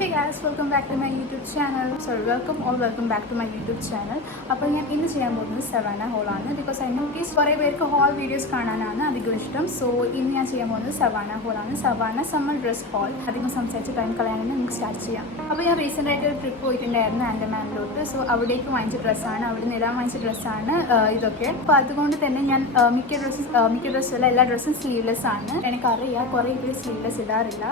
Hey guys, welcome back to my YouTube channel. Sorry, welcome back to my YouTube channel. അപ്പോൾ ഞാൻ ഇന്ന് ചെയ്യാൻ പോകുന്നത് സവാന ഹോളാണ്. ബിക്കോസ് ഐ നോട്ടീസ് കുറേ പേർക്ക് ഹോൾ വീഡിയോസ് കാണാനാണ് അധികം ഇഷ്ടം. സോ ഇന്ന് ഞാൻ ചെയ്യാൻ പോകുന്നത് സവാന ഹോളാണ്. Savana summer dress haul. അധികം സംസാരിച്ച് ടൈം കളയാനാണ് നമുക്ക് സ്റ്റാർട്ട് ചെയ്യാം. അപ്പോൾ ഞാൻ റീസെൻ്റ് ആയിട്ട് ഒരു ട്രിപ്പ് പോയിട്ടുണ്ടായിരുന്നു ആൻഡമാനിലോട്ട്. സോ അവിടേക്ക് വാങ്ങിച്ച ഡ്രസ്സാണ്, അവിടെ നിന്ന് ഇടാൻ വാങ്ങിച്ച ഡ്രസ്സാണ് ഇതൊക്കെ. അപ്പോൾ അതുകൊണ്ട് തന്നെ ഞാൻ മിക്ക ഡ്രസ്സല്ല, എല്ലാ ഡ്രസ്സും സ്ലീവ്ലെസ് ആണ്. എനിക്കറിയാം കുറേ പേര് സ്ലീവ്ലെസ് ഇടാറില്ല.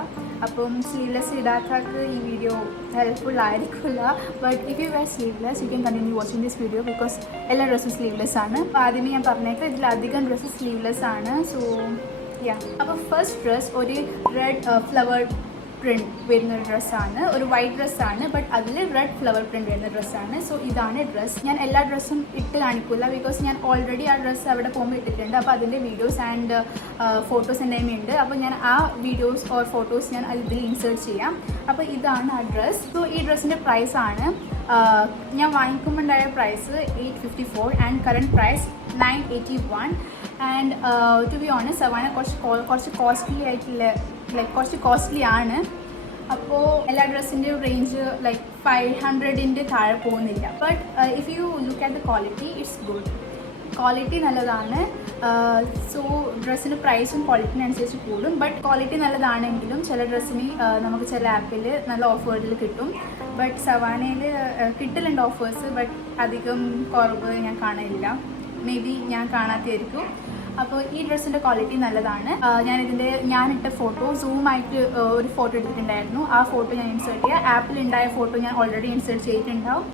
അപ്പം സ്ലീവ്ലെസ് ഇടാത്തവർക്ക് ഈ വീഡിയോ ഹെൽപ്ഫുൾ ആയിരിക്കില്ല. But if you wear sleeveless you can continue watching this video because എല്ലാ ഡ്രസ്സും സ്ലീവ്ലെസ് ആണ്. അപ്പോൾ ആദ്യമേ ഞാൻ പറഞ്ഞേക്കാം ഇതിലധികം ഡ്രസ്സ് സ്ലീവ്ലെസ് ആണ്. സോ യാ, അപ്പോൾ ഫസ്റ്റ് ഡ്രസ്സ് ഒരു റെഡ് ഫ്ലവർ പ്രിൻറ്റ് വരുന്നൊരു ഡ്രസ്സാണ്, ഒരു വൈറ്റ് ഡ്രസ്സാണ്, ബട്ട് അതിൽ റെഡ് ഫ്ലവർ പ്രിൻറ്റ് വരുന്ന ഡ്രസ്സാണ്. സോ ഇതാണ് ഡ്രസ്സ്. ഞാൻ എല്ലാ ഡ്രസ്സും ഇട്ട് കാണിക്കില്ല ബിക്കോസ് ഞാൻ ഓൾറെഡി ആ ഡ്രസ്സ് അവിടെ പോകുമ്പോൾ ഇട്ടിട്ടുണ്ട്. അപ്പോൾ അതിൻ്റെ വീഡിയോസ് ആൻഡ് ഫോട്ടോസ് എൻ്റെ ഉണ്ട്. അപ്പോൾ ഞാൻ ആ വീഡിയോസ് ഓർ ഫോട്ടോസ് ഞാൻ ഇതിൽ ഇൻസേർട്ട് ചെയ്യാം. അപ്പോൾ ഇതാണ് ആ ഡ്രസ്സ്. സോ ഈ ഡ്രസ്സിൻ്റെ പ്രൈസാണ് ഞാൻ വാങ്ങിക്കുമ്പോൾ ഉണ്ടായ price 854 and current price 981. And to be honest Savana കുറച്ച് കോസ്റ്റ്ലി ആയിട്ടുള്ള കുറച്ച് കോസ്റ്റ്ലി ആണ്. അപ്പോൾ എല്ലാ ഡ്രസ്സിൻ്റെ റേഞ്ച് 500ൻ്റെ താഴെ പോകുന്നില്ല. But if you look at the quality it's good. Quality നല്ലതാണ്. സോ ഡ്രസ്സിന് പ്രൈസും ക്വാളിറ്റിനനുസരിച്ച് കൂടും. ബട്ട് ക്വാളിറ്റി നല്ലതാണെങ്കിലും ചില ഡ്രസ്സിന് നമുക്ക് ചില ആപ്പിൽ നല്ല ഓഫേഴ്സിൽ കിട്ടും. ബട്ട് സവാനയിൽ കിട്ടലുണ്ട് ഓഫേഴ്സ്, ബട്ട് അധികം കുറവ് ഞാൻ കാണില്ല. മേ ബി ഞാൻ കാണാത്തതായിരിക്കും. അപ്പോൾ ഈ ഡ്രസ്സിൻ്റെ ക്വാളിറ്റി നല്ലതാണ്. ഞാനിട്ട ഫോട്ടോ സൂമായിട്ട് ഒരു ഫോട്ടോ എടുത്തിട്ടുണ്ടായിരുന്നു. ആ ഫോട്ടോ ഞാൻ ഇൻസേർട്ട് ചെയ്യാം. ആപ്പിലുണ്ടായ ഫോട്ടോ ഞാൻ ഓൾറെഡി ഇൻസേർട്ട് ചെയ്തിട്ടുണ്ടാവും.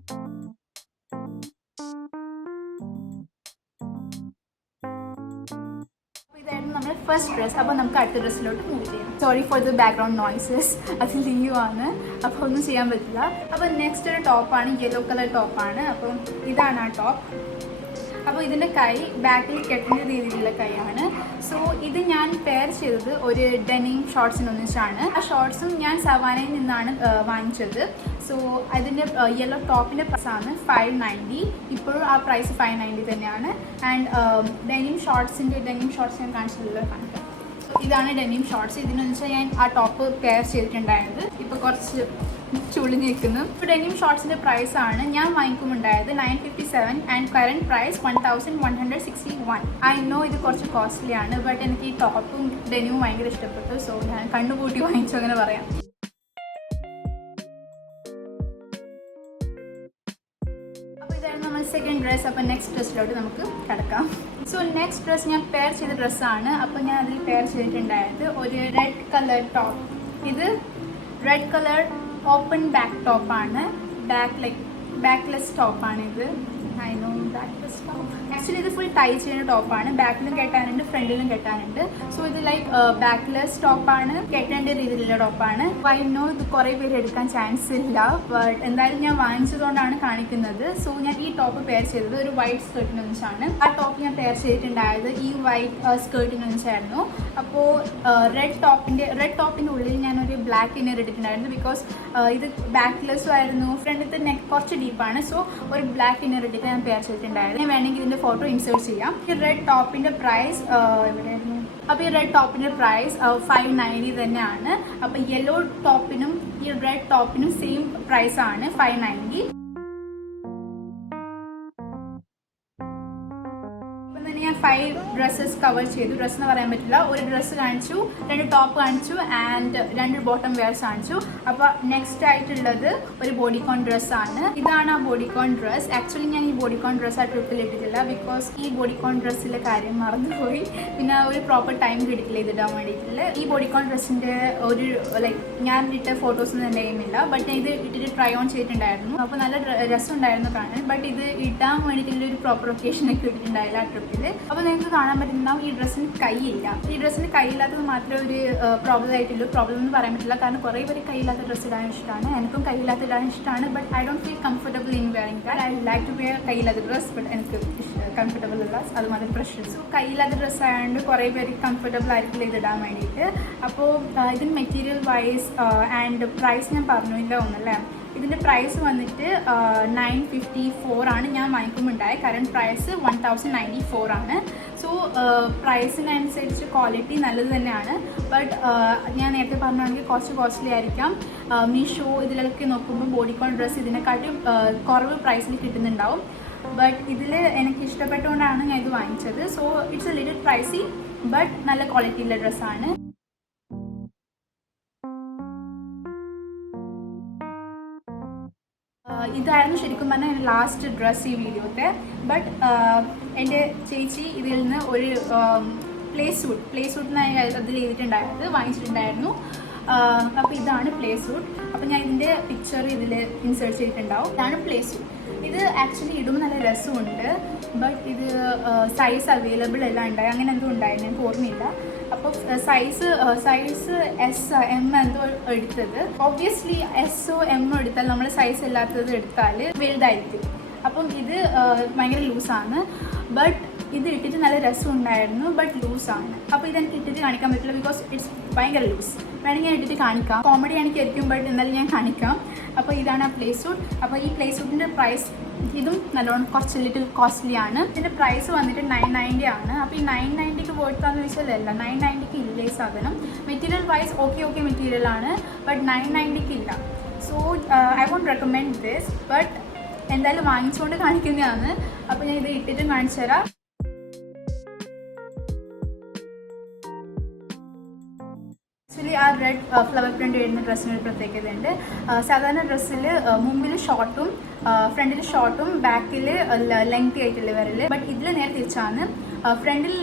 ഇതായിരുന്നു നമ്മുടെ ഫസ്റ്റ് ഡ്രസ്സ്. അപ്പോൾ നമുക്ക് അടുത്ത ഡ്രസ്സിലോട്ട് മൂവ് ചെയ്യാം. Sorry for the background noises, അത് ലീവ് ആണ്, അപ്പോൾ ഒന്നും ചെയ്യാൻ പറ്റില്ല. അപ്പോൾ നെക്സ്റ്റ് ഒരു ടോപ്പാണ്, യെല്ലോ കളർ ടോപ്പാണ്. അപ്പം ഇതാണ് ആ ടോപ്പ്. അപ്പോൾ ഇതിൻ്റെ കൈ ബാക്കിൽ കെട്ടുന്ന രീതിയിലുള്ള കൈയാണ്. സോ ഇത് ഞാൻ പെയർ ചെയ്തത് ഒരു ഡെനിം ഷോർട്സിനൊന്നിച്ചാണ്. ആ ഷോർട്സും ഞാൻ സവാനയിൽ നിന്നാണ് വാങ്ങിച്ചത്. സോ അതിൻ്റെ യെല്ലോ ടോപ്പിൻ്റെ പ്രൈസാണ് 590. ഇപ്പോഴും ആ പ്രൈസ് 590 തന്നെയാണ്. ആൻഡ് ഡെനിം ഷോർട്സ് ഞാൻ കാണിച്ചിട്ടുള്ളത് കാണിക്കാം. ഇതാണ് ഡെനിം ഷോർട്സ്. ഇതിനെന്ന് വെച്ചാൽ ഞാൻ ആ ടോപ്പ് പെയർ ചെയ്തിട്ടുണ്ടായത്. ഇപ്പോൾ കുറച്ച് ചുളിഞ്ഞ് നിൽക്കുന്നു. ഇപ്പോൾ ഡെനിം ഷോർട്സിൻ്റെ പ്രൈസാണ് ഞാൻ വാങ്ങിക്കുമുണ്ടായത് 957 and current price 1161. I know ഇത് കുറച്ച് കോസ്റ്റ്ലി ആണ്, ബട്ട് എനിക്ക് ഈ ടോപ്പും ഡെനിമും ഭയങ്കര ഇഷ്ടപ്പെട്ടു. സോ ഞാൻ കണ്ണുകൂട്ടി വാങ്ങിച്ചു അങ്ങനെ പറയാം. അപ്പോൾ ഇതായിരുന്നു നമ്മൾ സെക്കൻഡ് ഡ്രസ്സ്. അപ്പോൾ നെക്സ്റ്റ് ഡ്രസ്സിലോട്ട് നമുക്ക് കിടക്കാം. സോ നെക്സ്റ്റ് ഡ്രസ്സ് ഞാൻ പെയർ ചെയ്ത ഡ്രസ്സാണ്. അപ്പോൾ ഞാൻ അതിൽ പെയർ ചെയ്തിട്ടുണ്ടായത് ഒരു റെഡ് കളർ ടോപ്പ്. ഇത് റെഡ് കളർ ഓപ്പൺ ബാക്ക് ടോപ്പാണ്. ബാക്ക്ലെസ് ടോപ്പാണിത്. I know backless top. Actually ഇത് ഫുൾ ടൈ ചെയ്യുന്ന ടോപ്പാണ്. ബാക്കിലും കെട്ടാനുണ്ട്, ഫ്രണ്ടിലും കെട്ടാനുണ്ട്. സോ ഇത് ബാക്ക്ലെസ് ടോപ്പാണ്, കെട്ടേണ്ട രീതിയിലുള്ള ടോപ്പാണ്. ഐ നോ ഇത് കുറേ പേര് എടുക്കാൻ ചാൻസ് ഇല്ല, ബട്ട് എന്തായാലും ഞാൻ വാങ്ങിച്ചതുകൊണ്ടാണ് കാണിക്കുന്നത്. സോ ഞാൻ ഈ ടോപ്പ് പെയർ ചെയ്തത് ഒരു വൈറ്റ് സ്കേർട്ടിനൊന്നിച്ചാണ്. ആ ടോപ്പ് ഞാൻ പെയർ ചെയ്തിട്ടുണ്ടായത് ഈ വൈറ്റ് സ്കേർട്ടിനൊന്നിച്ചായിരുന്നു. അപ്പോൾ റെഡ് ടോപ്പിൻ്റെ ഉള്ളിൽ ഞാനൊരു ബ്ലാക്ക് ഇന്നർ ഇട്ടിട്ടുണ്ടായിരുന്നു. ബിക്കോസ് ഇത് ബാക്ക്ലെസ്സും ആയിരുന്നു, ഫ്രണ്ടിലത്തെ നെക്ക് കുറച്ച് ഡീപ്പാണ്. സോ ഒരു ബ്ലാക്ക് ഇന്നർ ഇട്ടിട്ട് ഞാൻ പെയർ ചെയ്തിട്ടുണ്ടായിരുന്നു. ഞാൻ വേണമെങ്കിൽ ഇതിൻ്റെ ഫോട്ടോ ഇൻസേർട്ട് ചെയ്യാം. ഈ റെഡ് ടോപ്പിൻ്റെ പ്രൈസ് എവിടെയായിരുന്നു? അപ്പോൾ ഈ റെഡ് ടോപ്പിൻ്റെ പ്രൈസ് 590 തന്നെയാണ്. അപ്പോൾ യെല്ലോ ടോപ്പിനും ഈ റെഡ് ടോപ്പിനും സെയിം പ്രൈസാണ് 590. ഞാൻ 5 ഡ്രസ്സസ് കവർ ചെയ്തു. ഡ്രസ്സ് എന്ന് പറയാൻ പറ്റില്ല, ഒരു ഡ്രസ്സ് കാണിച്ചു, 2 ടോപ്പ് കാണിച്ചു ആൻഡ് 2 ബോട്ടം വെയർസ് കാണിച്ചു. അപ്പോൾ നെക്സ്റ്റ് ആയിട്ടുള്ളത് ഒരു ബോഡിക്കോൺ ഡ്രസ്സാണ്. ഇതാണ് ആ ബോഡിക്കോൺ ഡ്രസ്സ്. ആക്ച്വലി ഞാൻ ഈ ബോഡിക്കോൺ ഡ്രസ്സ് ആ ട്രിപ്പിൽ ഇട്ടിട്ടില്ല ബിക്കോസ് ഈ ബോഡിക്കോൺ ഡ്രസ്സിലെ കാര്യം മറന്നുപോയി. പിന്നെ ഒരു പ്രോപ്പർ ടൈം കിട്ടിയില്ല ഇതിടാൻ വേണ്ടിയിട്ടില്ല. ഈ ബോഡിക്കോൺ ഡ്രസ്സിൻ്റെ ഒരു ഞാൻ ഇട്ട ഫോട്ടോസൊന്നും എൻ്റെ കയ്യിലില്ല, ബട്ട് ഞാൻ ഇത് ഇട്ടിട്ട് ട്രൈ ഓൺ ചെയ്തിട്ടുണ്ടായിരുന്നു. അപ്പോൾ നല്ല രസമുണ്ടായിരുന്നു കാണാൻ. ബട്ട് ഇത് ഇടാൻ വേണ്ടിയിട്ട് ഒരു പ്രോപ്പർ ഒക്കേഷനൊക്കെ ഇട്ടിട്ടുണ്ടായില്ല ആ ട്രിപ്പിൽ. അപ്പോൾ നിങ്ങൾക്ക് കാണാൻ പറ്റുന്നുണ്ടാവും ഈ ഡ്രസ്സിന് കൈയില്ല. ഈ ഡ്രസ്സിന് കൈയില്ലാത്തത് മാത്രമേ ഒരു പ്രോബ്ലം ആയിട്ടുള്ളൂ. പ്രോബ്ലം എന്ന് പറയാൻ പറ്റില്ല, കാരണം കുറേ പേര് കൈയില്ലാത്ത ഡ്രസ്സ് ഇടാൻ ഇഷ്ടമാണ്. എനിക്കും കൈയില്ലാത്ത ഇടാൻ ഇഷ്ടമാണ്. But I don't feel comfortable in wearing that. I like to wear കൈയില്ലാത്ത ഡ്രസ്സ്, ബട്ട് എനിക്ക് കംഫർട്ടബിൾ അല്ല, അത് മാത്രം പ്രശ്നം. സോ കൈയില്ലാത്ത ഡ്രസ്സ് ആയതുകൊണ്ട് കുറേ പേര് കംഫർട്ടബിൾ ആയിരിക്കില്ല ഇതിടാൻ വേണ്ടിയിട്ട്. അപ്പോൾ ഇതിന് മെറ്റീരിയൽ വൈസ് ആൻഡ് പ്രൈസ് ഞാൻ പറഞ്ഞില്ല ഒന്നല്ലേ. ഇതിൻ്റെ പ്രൈസ് വന്നിട്ട് 954 ആണ് ഞാൻ വാങ്ങിക്കുമ്പോണ്ടായ. കറണ്ട് പ്രൈസ് 1094 ആണ്. സോ പ്രൈസിനനുസരിച്ച് ക്വാളിറ്റി നല്ലത് തന്നെയാണ്. ബട്ട് ഞാൻ നേരത്തെ പറഞ്ഞാണെങ്കിൽ കുറച്ച് കോസ്റ്റ്ലി ആയിരിക്കാം. മീഷോ ഇതിലൊക്കെ നോക്കുമ്പോൾ ബോഡിക്കോൺ ഡ്രസ്സ് ഇതിനെക്കാട്ടും കുറവ് പ്രൈസിൽ കിട്ടുന്നുണ്ടാവും. ബട്ട് ഇതിൽ എനിക്ക് ഇഷ്ടപ്പെട്ടുകൊണ്ടാണ് ഞാൻ ഇത് വാങ്ങിച്ചത്. So it's A little Praisy but നല്ല ക്വാളിറ്റിയുള്ള ഡ്രസ്സാണ്. ഇതായിരുന്നു ശരിക്കും പറഞ്ഞാൽ എൻ്റെ ലാസ്റ്റ് ഡ്രസ്സ് ഈ വീഡിയോത്തെ. ബട്ട് എൻ്റെ ചേച്ചി ഇതിൽ നിന്ന് ഒരു പ്ലേ സൂട്ടിനായി അതിൽ ചെയ്തിട്ടുണ്ടായിരുന്നത് വാങ്ങിച്ചിട്ടുണ്ടായിരുന്നു. അപ്പോൾ ഇതാണ് പ്ലേ സൂട്ട്. അപ്പോൾ ഞാൻ ഇതിൻ്റെ പിക്ചർ ഇതിൽ ഇൻസേർട്ട് ചെയ്തിട്ടുണ്ടാവും. ഇതാണ് പ്ലേ സൂട്ട്. ഇത് ആക്ച്വലി ഇടുമ്പോൾ നല്ല രസമുണ്ട്. ബട്ട് ഇത് സൈസ് അവൈലബിൾ എല്ലാം ഉണ്ടായി, അങ്ങനെ എന്തോ ഉണ്ടായിരുന്നു, എനിക്ക് ഓർമ്മയില്ല. അപ്പോൾ സൈസ് എസ് എം എന്തോ എടുത്തത്. ഒബ്വിയസ്ലി എസ്സോ എമ്മോ എടുത്താൽ നമ്മൾ സൈസ് ഇല്ലാത്തത് എടുത്താൽ വലുതായിരിക്കും. അപ്പം ഇത് ഭയങ്കര ലൂസാണ്. ബട്ട് ഇത് ഇട്ടിട്ട് നല്ല രസമുണ്ടായിരുന്നു. ബട്ട് ലൂസാണ്. അപ്പോൾ ഇതെനിക്ക് ഇട്ടിട്ട് കാണിക്കാൻ പറ്റില്ല, ബിക്കോസ് ഇറ്റ്സ് ഭയങ്കര ലൂസ്. വേണമെങ്കിൽ ഞാൻ ഇട്ടിട്ട് കാണിക്കാം, കോമഡി എനിക്കായിരിക്കും, ബട്ട് എന്നാലും ഞാൻ കാണിക്കാം. അപ്പോൾ ഇതാണ് ആ പ്ലേ സൂട്ട്. അപ്പോൾ ഈ പ്ലേ സൂട്ടിൻ്റെ പ്രൈസ് ഇതും നല്ലോണം കുറച്ച് ലിറ്റിൽ കോസ്റ്റ്ലി ആണ്. ഇതിൻ്റെ പ്രൈസ് വന്നിട്ട് 990 ആണ്. അപ്പോൾ ഈ 990ക്ക് പോയിട്ടാന്ന് വെച്ചാലല്ല, 990ക്ക് ഇല്ല ഈ സാധനം. മെറ്റീരിയൽ വൈസ് ഓക്കെ മെറ്റീരിയലാണ്, ബട്ട് 990ക്ക് ഇല്ല. So I won't recommend this. But എന്തായാലും വാങ്ങിച്ചുകൊണ്ട് കാണിക്കുന്നതാണ്. അപ്പോൾ ഞാൻ ഇത് ഇട്ടിട്ടും കാണിച്ചു തരാം. ആക്ച്വലി ആ റെഡ് ഫ്ലവർ പ്രിൻ്റ് വരുന്ന ഡ്രസ്സിനൊരു പ്രത്യേകതയുണ്ട്. സാധാരണ ഡ്രസ്സിൽ മുമ്പിൽ ഷോർട്ടും ഫ്രണ്ടിൽ ഷോർട്ടും ബാക്കിൽ ലെങ്തി ആയിട്ടുള്ള വരല്. ബട്ട് ഇതിൽ നേരെ തിരിച്ചാണ്. ഫ്രണ്ടിൽ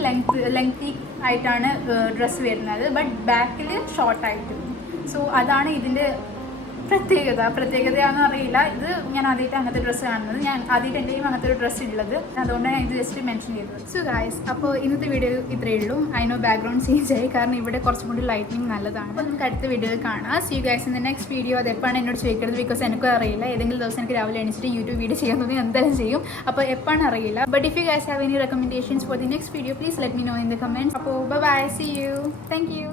ലെങ്തി ആയിട്ടാണ് ഡ്രസ്സ് വരുന്നത്, ബട്ട് ബാക്കിൽ ഷോർട്ടായിട്ട്. സോ അതാണ് ഇതിൻ്റെ പ്രത്യേകതയാണെന്ന് അറിയില്ല. ഇത് ഞാൻ ആദ്യമായിട്ട് അങ്ങനത്തെ ഡ്രസ്സ് കാണുന്നത്. ഞാൻ ആദ്യമായിട്ട് എൻ്റെയും അങ്ങനത്തെ ഒരു ഡ്രസ്സ് ഉള്ളത്, അതുകൊണ്ടാണ് ഞാൻ ഇത് ജസ്റ്റ് മെൻഷൻ ചെയ്തത്. സോ ഗൈസ്, അപ്പോൾ ഇന്നത്തെ വീഡിയോ ഇത്രയേ ഉള്ളൂ. അതിനോ ബാക്ക്ഗ്രൗണ്ട് ചേഞ്ച് ആയി, കാരണം ഇവിടെ കുറച്ചും കൂടി ലൈറ്റിംഗ് നല്ലതാണ്. അപ്പോൾ നമുക്ക് അടുത്ത വീഡിയോയിൽ കാണാം. See you guys in the next video. അതെപ്പോഴാണ് എന്നോട് ചോദിക്കുന്നത്, ബിക്കോസ് എനിക്കും അറിയില്ല. ഏതെങ്കിലും ദിവസം എനിക്ക് രാവിലെ എണീച്ചിട്ട് യൂട്യൂബ് വീഡിയോ ചെയ്യാൻ തോന്നി എന്തായാലും ചെയ്യും. അപ്പോൾ എപ്പോഴാണ് അറിയില്ല. But if you guys have any recommendations for the next video, please let me know in the comments. അപ്പോൾ bye, see you, thank U.